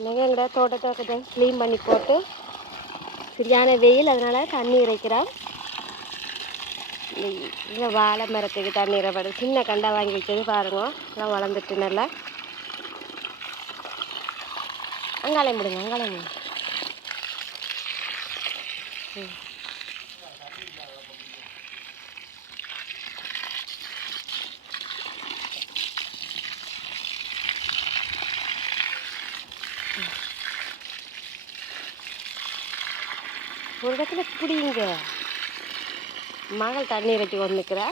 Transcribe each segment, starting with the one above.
இல்லைங்க எங்கடா தோட்டத்தை கொஞ்சம் க்ளீன் பண்ணி போட்டு சரியான வெயில் அதனால் தண்ணி இறைக்கிறோம். இந்த வாழை மரத்துக்கு தண்ணி இறைப்படும். சின்ன கண்டா வாங்கி வச்சது பாருங்க, எல்லாம் வளர்ந்துட்டு நல்லா. அங்காலையும் விடுங்க, அங்காலையும் விடுங்க. ஒரு இடத்துல பிடிங்க மகள் தண்ணி இறைச்சி கொண்டு நிற்கிறா.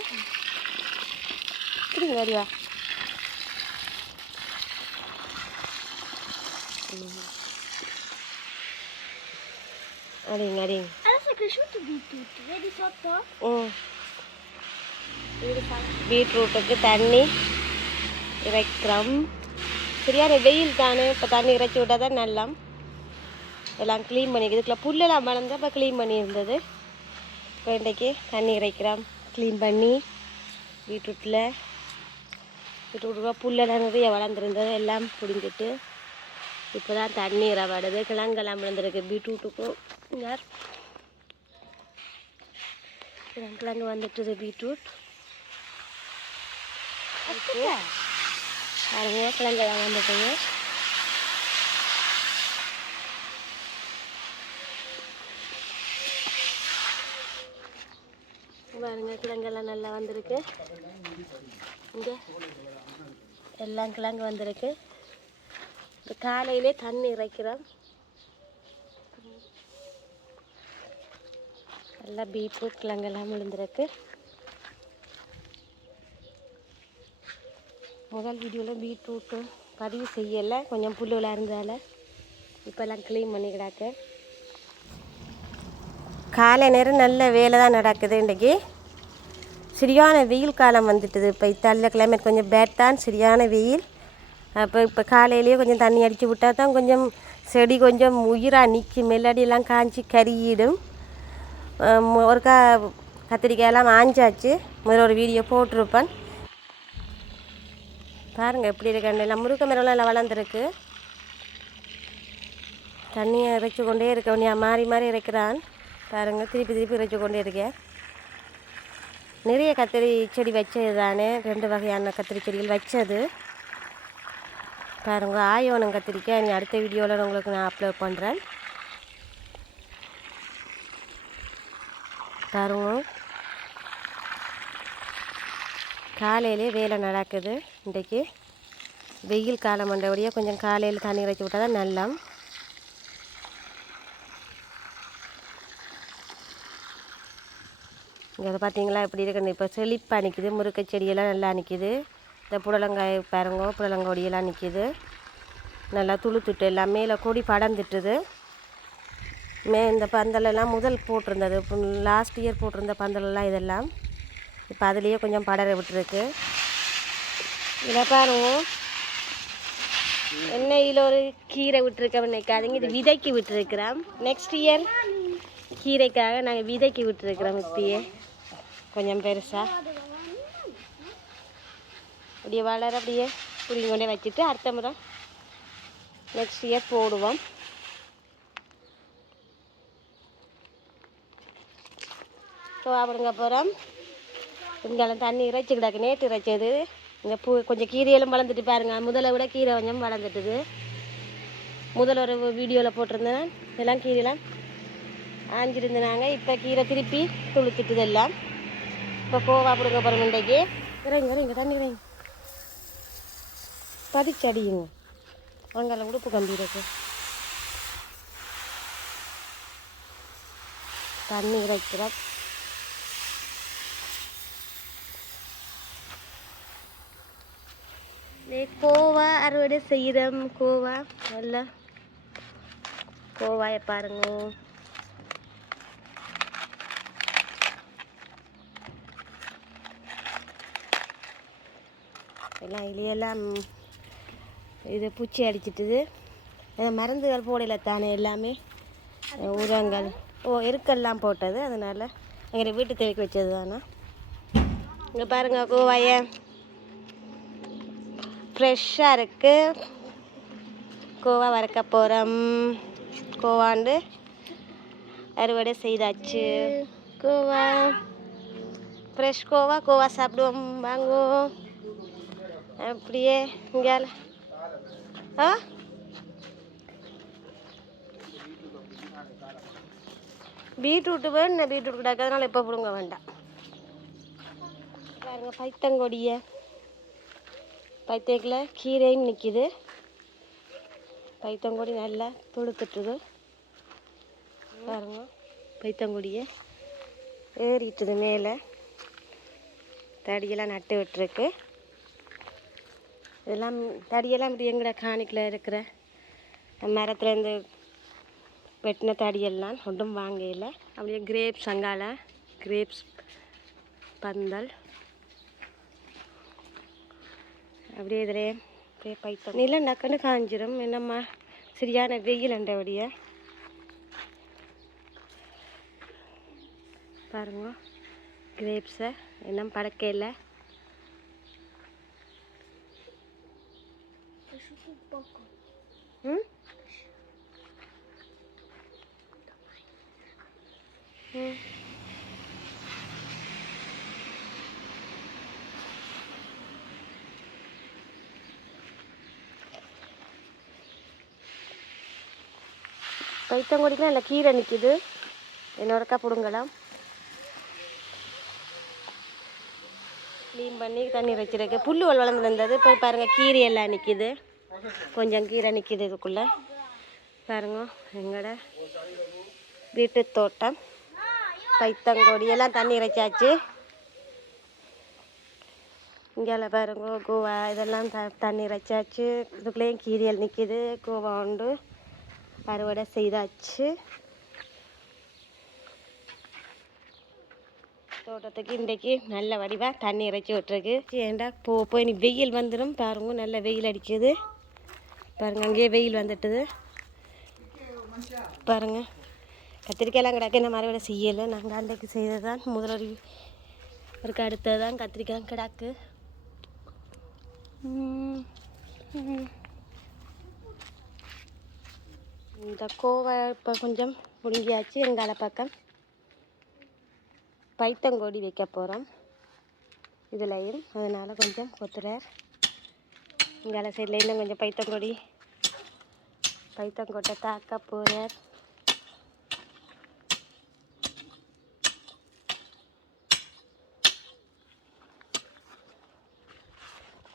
பிடிங்க வரிவா. அடிங்க அடிங்க. பீட்ரூட்டுக்கு தண்ணி இறைக்கிறோம். சரியான வெயில் தானே, இப்போ தண்ணி இறைச்சி விட்டால் தான் நல்லா. எல்லாம் க்ளீன் பண்ணிக்குது. இதுக்குள்ள புல்லெல்லாம் வளர்ந்து இப்போ க்ளீன் பண்ணியிருந்தது. இப்போ இன்றைக்கி தண்ணி இறைக்கிறோம். க்ளீன் பண்ணி பீட்ரூட்டில் புல்லெல்லாம் நிறைய வளர்ந்துருந்தது, எல்லாம் பிடிங்கிட்டு இப்போ தான் தண்ணி இறப்படுது. கிழங்கெல்லாம் விழுந்துருக்கு பீட்ரூட்டுக்கும். கிழங்கு வந்துட்டுது பீட்ரூட். பாருங்க கிழங்கெல்லாம் வந்துட்டுங்க. பாருங்க கிழங்கெல்லாம் நல்லா வந்திருக்கு. இங்கே எல்லாம் கிழங்கு வந்திருக்கு. இந்த காலையிலே தண்ணி இறைக்கிறோம். நல்லா பீட்ரூட் கிழங்கெல்லாம் விழுந்திருக்கு. முதல் வீடியோவில் பீட்ரூட்டு பதிவு செய்யலை, கொஞ்சம் புல்லுலாம் இருந்ததால் இப்போல்லாம் க்ளீன் பண்ணி கிடாக்க. காலை நேரம் நல்ல வேலை தான் நடக்குது. இன்றைக்கி சரியான வெயில் காலம் வந்துட்டுது. இப்போ இத்தாலியில் கிளைமேட் கொஞ்சம் பேட் தான், சரியான வெயில். இப்போ காலையிலேயே கொஞ்சம் தண்ணி அடித்து விட்டால் தான் கொஞ்சம் செடி கொஞ்சம் உயிராக நிற்கும். மெல்லடியெல்லாம் காய்ச்சி கறியிடும். ஒருக்கா கத்திரிக்காயெல்லாம் ஆஞ்சாச்சு, முதல்ல ஒரு வீடியோ போட்டிருப்பேன். பாருங்கள் எப்படி இருக்கேன். எல்லாம் முருங்கை மரம்லாம் எல்லாம் வளர்ந்துருக்கு. தண்ணியை இறைச்சி கொண்டே இருக்க மாறி மாறி இறைக்கிறான். பாருங்கள் திருப்பி திருப்பி இறைச்சி கொண்டே இருக்கேன். நிறைய கத்திரி செடி வச்சது தானே, 2 வகையான கத்திரி செடிகள் வச்சது. பாருங்க ஆயோனம் கத்திரிக்காய். நீ அடுத்த வீடியோவில் உங்களுக்கு நான் அப்லோட் பண்ணுறேன். பாருங்க காலையிலே வேலை நடக்குது. இன்றைக்கி வெயில் காலம் வந்தபடியே கொஞ்சம் காலையில் தண்ணி இறைச்சி விட்டால் தான் நல்லா. இங்கே பார்த்தீங்களா எப்படி இருக்குன்னு. இப்போ செழிப்பாக நிற்கிது. முருங்கை செடியெல்லாம் நல்லா நிற்கிது. இந்த புடலங்காய் பாருங்க, புடலங்கொடியெல்லாம் நிற்கிது. நல்லா துளுத்துட்டு எல்லாம் மேலே கொடி படர்ந்துட்டுது. இந்த பந்தலெல்லாம் முதல் போட்டிருந்தது, லாஸ்ட் இயர் போட்டிருந்த பந்தலெல்லாம் இதெல்லாம் இப்போ அதுலேயே கொஞ்சம் படர விட்டுருக்கு. இதில் பாருங்க எண்ணெயில் ஒரு கீரை விட்டுருக்கோம் நினைக்காதீங்க, இது விதைக்கு விட்டுருக்குறோம். நெக்ஸ்ட் இயர் கீரைக்காக நாங்கள் விதைக்கு விட்டுருக்குறோம். இப்படியே கொஞ்சம் பெருசாக அப்படியே வளர அப்படியே புரிஞ்சு கொண்டே வச்சுட்டு அடுத்த முறை நெக்ஸ்ட் இயர் போடுவோம். ஸோ அப்படிங்க அப்புறம் இங்கெல்லாம் தண்ணி இறைச்சி கிடக்கு. நேற்று இறைச்சது. இங்கே கொஞ்சம் கீரையெல்லாம் வளர்ந்துட்டு பாருங்கள். முதலை விட கீரை கொஞ்சம் வளர்ந்துட்டுது. முதல் ஒரு வீடியோவில் போட்டிருந்தேன். இதெல்லாம் கீரையெல்லாம் ஆஞ்சிருந்தாங்க. இப்போ கீரை திருப்பி துளுத்துட்டுது எல்லாம். இப்போ கோவா பிடுங்க போகிறோம். இன்றைக்கு இங்கே தண்ணி இறைங்க பதிச்சடியுங்க. அங்கெல்லாம் உடுப்பு கம்பி இருக்கு. தண்ணி இறைக்கிறோம். கோவா அறுவடை செய்கிறோம். கோவா நல்லா கோவாயை பாருங்க. எல்லாம் இலையெல்லாம் இது பூச்சி அடிச்சிட்டுது. மருந்துகள் போடல தானே, எல்லாமே உரங்கள் எருக்கெல்லாம் போட்டது. அதனால் எங்கள் வீட்டு தேவைக்கு வச்சது தானே. இங்கே பாருங்கள் கோவாயை ஃப்ரெஷ்ஷாக இருக்குது. கோவா வறுக்க போகிறோம். கோவாண்டு அறுவடை செய்தாச்சு. கோவா ஃப்ரெஷ் கோவா. கோவா சாப்பிடுவோம் வாங்கோ. அப்படியே இங்கே பீட்ரூட்டு வேணும். பீட்ரூட் கிடக்கிறதுனால இப்போ பிடுங்க வேண்டாம். பாருங்க பைத்தங்கொடியை. பைத்தங்கில் கீரையும் நிற்கிது. பைத்தங்கொடி நல்லா துளுத்துட்டுது. பாருங்க பைத்தங்கொடியை ஏறிட்டுது மேலே. தடியெல்லாம் நட்டு விட்டுருக்கு. இதெல்லாம் தடியெல்லாம் இப்படி எங்கட காணிக்கில் இருக்கிற மரத்துலேருந்து வெட்டின தடியெல்லாம் ஒன்றும் வாங்கல. அப்படியே கிரேப்ஸ் அங்கால கிரேப்ஸ் பந்தல் அப்படியே இதிலே அப்படியே பைத்தம் நில நக்குன்னு காஞ்சிடும். என்னம்மா சரியான வெயில் அண்டபடிய பாருங்க. கிரேப்ஸை இன்னும் படக்கையில் பைத்தங்கொடிக்கு நல்ல கீரை நிற்கிது. என்னோடக்கா பிடுங்கலாம். க்ளீன் பண்ணி தண்ணி வச்சிருக்கு. புல் வளர்ந்து இருந்தது. போய் பாருங்கள் கீரை எல்லாம் நிற்கிது. கொஞ்சம் கீரை நிற்கிது இதுக்குள்ளே. பாருங்க எங்களோட வீட்டு தோட்டம். பைத்தங்கொடி எல்லாம் தண்ணி இறைச்சாச்சு. இங்கே பாருங்க கோவா இதெல்லாம் தண்ணி இறைச்சாச்சு. இதுக்குள்ளேயும் கீரைகள் நிற்கிது. கோவா உண்டு அறுவடை செய்தாச்சு. தோட்டத்துக்கு இன்றைக்கு நல்ல வடிவாக தண்ணி இறைச்சி விட்டுருக்கு. ஏண்டா போய் நீ வெயில் வந்துடும். பாருங்க நல்ல வெயில் அடிக்குது. பாருங்க அங்கேயே வெயில் வந்துட்டுது. பாருங்க கத்திரிக்காயெல்லாம் கிடக்கு. இந்த மறுவடை செய்யலை. நாங்கள் அன்றைக்கு செய்தது தான். முதல் ஒருக்கு அடுத்தது தான் கத்திரிக்காய் கிடக்கு. இந்த கோவா இப்போ கொஞ்சம் முடிஞ்சியாச்சு. எங்கால பக்கம் பைத்தங்கொடி வைக்க போகிறோம் இதுலையும். அதனால் கொஞ்சம் கொத்துறார். இங்கால சைடில் இன்னும் கொஞ்சம் பைத்தங்கொட்டை தாக்க போகிறார்.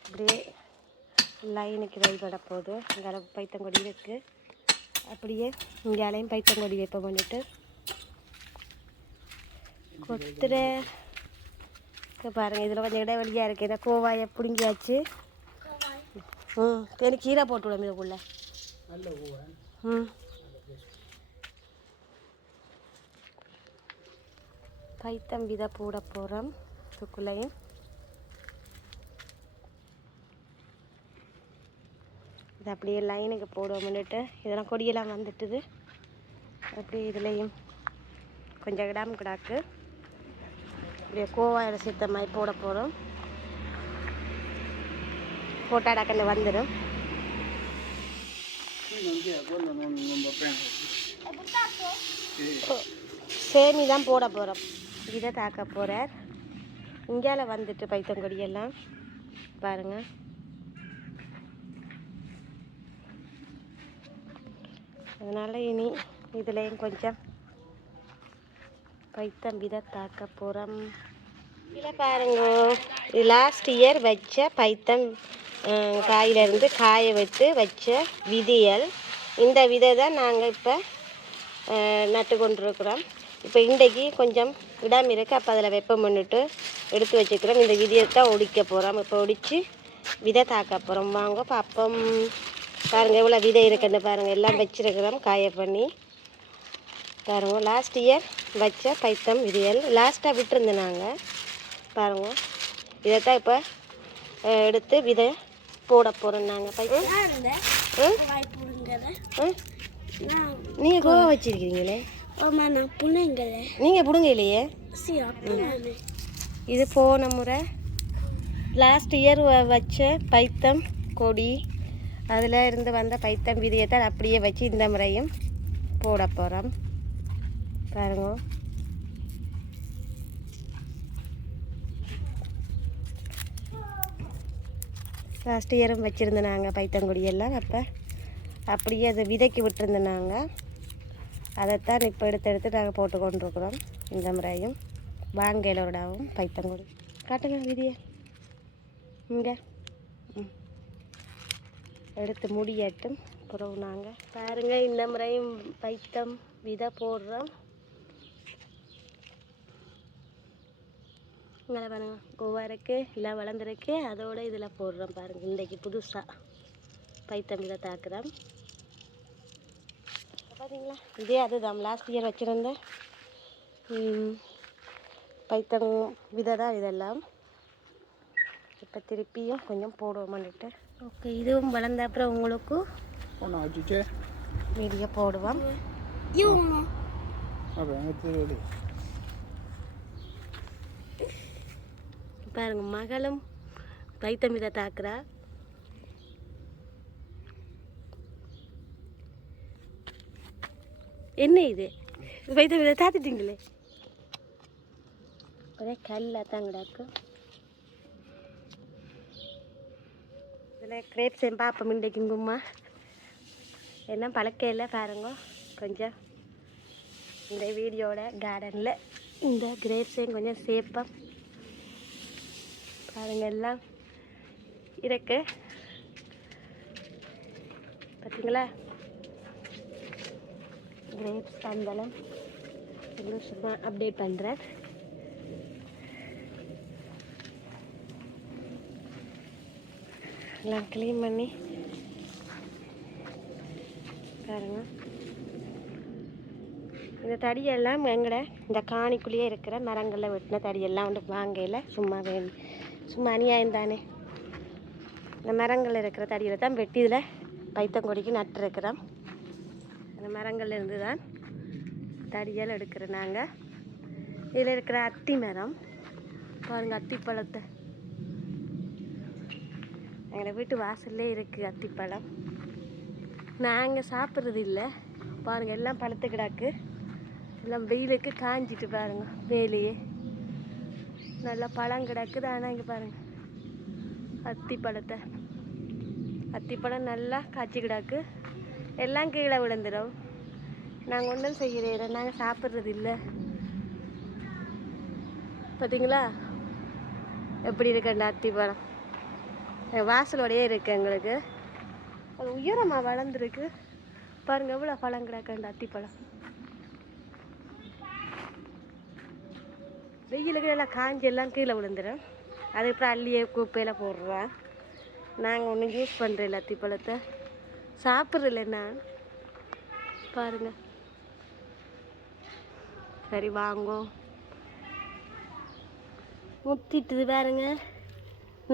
அப்படியே லைனுக்கு வைபட போகுது. இங்கால பைத்தங்கொடி இருக்குது. அப்படியே இங்காலையும் பைத்தங்கொடி வைப்ப பண்ணிட்டு கொத்துற பாருங்கள். இதில் கொஞ்சம் இடைவெளியாக இருக்குது. இதை கோவாயை பிடுங்கியாச்சு. எனக்கு கீரை போட்டு விடும் இதுக்குள்ளே. பைத்தம் விதை போட போகிறோம் இதுக்குள்ளேயும். இது அப்படியே லைனுக்கு போடுவோம்னுட்டு இதெல்லாம் கொடியெல்லாம் வந்துட்டுது. அப்படியே இதுலேயும் கொஞ்சம் இடம் கிடாக்கு. அப்படியே கோவாயில் சேர்த்த மாதிரி போட போகிறோம். போட்டாடாக்கன்னு வந்துடும். சேமி தான் போட போகிறோம். இதை தாக்க போகிறார். இங்கால வந்துட்டு பைத்தங்கொடியெல்லாம் பாருங்கள். அதனால் இனி இதுலேயும் கொஞ்சம் பைத்தம் விதை தாக்க போகிறோம். இதில் பாருங்க லாஸ்ட் இயர் வச்ச பைத்தம் காயிலிருந்து காய வைத்து வச்ச விதைகள். இந்த விதை தான் நாங்கள் இப்போ நட்டு கொண்டிருக்கிறோம். இப்போ இன்றைக்கு கொஞ்சம் இடம் இருக்குது. அப்போ அதில் வெப்பம் பண்ணிட்டு எடுத்து வச்சுக்கிறோம். இந்த விதையை தான் ஒடிக்க போகிறோம். இப்போ ஒடித்து விதை தாக்க போகிறோம். வாங்க பார்ப்போம். பாருங்கள் எவ்வளோ விதை இருக்குன்னு பாருங்கள். எல்லாம் வச்சுருக்கிறோம் காய பண்ணி. பாருங்க லாஸ்ட் இயர் வச்ச பைத்தம் விதைகள் லாஸ்ட்டாக விட்டுருந்தேன் நாங்கள். பாருங்க இதைத்தான் இப்போ எடுத்து விதை போட போகிறோம் நாங்கள். பைத்தம் நீங்கள் கோவா வச்சுருக்கிறீங்களே. நீங்கள் பிடுங்க இல்லையே. இது போன முறை லாஸ்ட் இயர் வச்ச பைத்தம் கொடி அதில் இருந்து வந்த பைத்தம் விதையை தான் அப்படியே வச்சு இந்த முறையும் போட போகிறோம். பாருங்க, லாஸ்ட் இயரும் வச்சுருந்தோம் நாங்கள் பைத்தங்கொடியெல்லாம். அப்போ அப்படியே அதை விதைக்கு விட்டுருந்தோம் நாங்கள். அதைத்தான் இப்போ எடுத்து நாங்கள் போட்டு கொண்டிருக்கிறோம். இந்த முறையும் வாங்கையிலோடாவும் பைத்தங்கொடி காட்டுங்க விதியை இங்கே எடுத்து முடியட்டும். பிறகு நாங்கள் பாருங்கள் இந்த முறையும் பைத்தம் விதை போடுறோம். இங்கே பாருங்க, கோவாருக்கு எல்லாம் வளர்ந்துருக்கு. அதோடு இதில் போடுறோம் பாருங்கள். இன்றைக்கி புதுசாக பைத்தம் விதை தாக்குறோம். பார்த்தீங்களா, இதே அதுதான் லாஸ்ட் இயர் வச்சுருந்த பைத்தம் விதை தான் இதெல்லாம். இப்போ திருப்பியும் கொஞ்சம் போடுவோம்னுட்டு. ஓகே, இதுவும் வளர்ந்த அப்புறம் உங்களுக்கு வீடியோ போடுவோம். பாருங்க, மகளும் பைத்தம் விதை தாக்குறா. என்ன இது பைத்தம் விதை தாத்துட்டீங்களே? ஒரே கல்லாக தான் கிடக்கும். இதில் கிரேப்ஸ் பார்ப்போம் இன்றைக்குங்கும்மா. என்ன பழக்கையில் பாருங்க, கொஞ்சம் இந்த வீடியோட கார்டனில் இந்த கிரேப்ஸையும் கொஞ்சம் சேப்பம் பாருங்கள். எல்லாம் இருக்கு பார்த்தீங்களா? கிரேப்ஸ் பந்தலம் உங்களுக்கு சும்மா அப்டேட் பண்ணுறேன். எல்லாம் க்ளீன் பண்ணி பாருங்க. இந்த தடியெல்லாம் எங்கட இந்த காணிக்குள்ளேயே இருக்கிற மரங்களில் வெட்டின தடியெல்லாம் வந்து வாங்கையில் சும்மா அநியாயம் தானே. இந்த மரங்களில் இருக்கிற தடியில் தான் வெட்டி இதில் பைத்தங்கொடிக்கு நட்டுருக்கிறோம். அந்த மரங்கள்ல இருந்து தான் தடியல் எடுக்கிறோம் நாங்கள். இதில் இருக்கிற அத்தி மரம் பாருங்கள், அத்திப்பழத்தை எங்கள் வீட்டு வாசல்லே இருக்குது அத்திப்பழம். நாங்கள் சாப்பிட்றது இல்லை பாருங்கள். எல்லாம் பழுத்து கிடக்கு. எல்லாம் வெயிலுக்கு காஞ்சிட்டு பாருங்க. வேலையே நல்லா பழம் கிடக்குது. ஆனால் இங்கே பாருங்கள் அத்திப்பழம் நல்லா காய்ச்சி கிடக்கு. எல்லாம் கீழே விழுந்துடும். நாங்கள் ஒன்றும் செய்கிறோம், நாங்கள் சாப்பிட்றது இல்லை. பார்த்தீங்களா எப்படி இருக்கு அந்த அத்திப்பழம்? வாசலோடையே இருக்குது எங்களுக்கு. அது உயரமாக வளர்ந்துருக்கு பாருங்கள். எவ்வளோ பழம் கிடக்கு அந்த அத்திப்பழம். வெயிலுக்கு எல்லாம் காஞ்சி எல்லாம் கீழே விழுந்துடும். அதுக்கப்புறம் அள்ளியே குப்பையில் போடுறோம். நாங்கள் ஒன்றும் யூஸ் பண்ணுறதில்ல அத்திப்பழத்தை, சாப்பிட்றதில்ல நான். பாருங்கள், சரி வாங்கோ. முத்திட்டுது பாருங்க.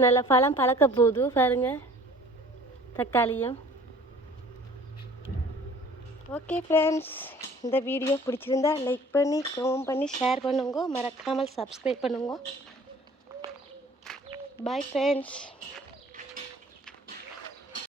நல்லா பழம் பழக்க போகுது பாருங்க. தக்காளியும். ஓகே ஃப்ரெண்ட்ஸ், இந்த வீடியோ பிடிச்சிருந்தா லைக் பண்ணி கமெண்ட் பண்ணி ஷேர் பண்ணுங்க. மறக்காமல் சப்ஸ்கிரைப் பண்ணுங்க. Bye friends.